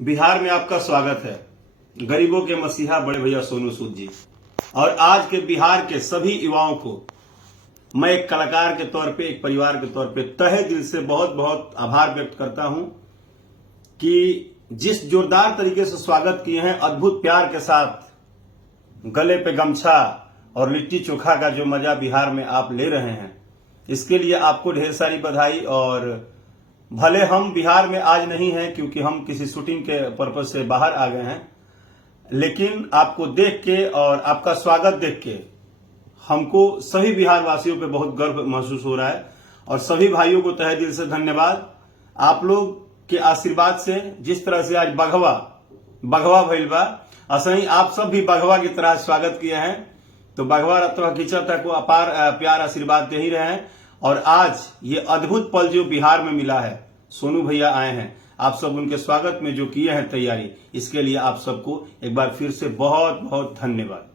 बिहार में आपका स्वागत है। गरीबों के मसीहा बड़े भैया सोनू सूद जी। और आज के बिहार के सभी युवाओं को मैं एक कलाकार के तौर पे, एक परिवार के तौर पे तहे दिल से बहुत बहुत आभार व्यक्त करता हूं कि जिस जोरदार तरीके से स्वागत किए हैं, अद्भुत प्यार के साथ गले पे गमछा और लिट्टी चोखा का जो मजा बिहार में आप ले रहे हैं, इसके लिए आपको ढेर सारी बधाई। और भले हम बिहार में आज नहीं हैं क्योंकि हम किसी शूटिंग के पर्पज से बाहर आ गए हैं, लेकिन आपको देख के और आपका स्वागत देख के हमको सभी बिहार वासियों पे बहुत गर्व महसूस हो रहा है। और सभी भाइयों को तहे दिल से धन्यवाद। आप लोग के आशीर्वाद से जिस तरह से आज बघवा भइल बा, असही आप सब भी बघवा की तरह स्वागत किए हैं। तो बघवा अथवा कीचड़ को अपार प्यार आशीर्वाद दे ही रहे हैं। और आज ये अद्भुत पल जो बिहार में मिला है, सोनू भैया आए हैं, आप सब उनके स्वागत में जो किए हैं तैयारी, इसके लिए आप सबको एक बार फिर से बहुत बहुत धन्यवाद।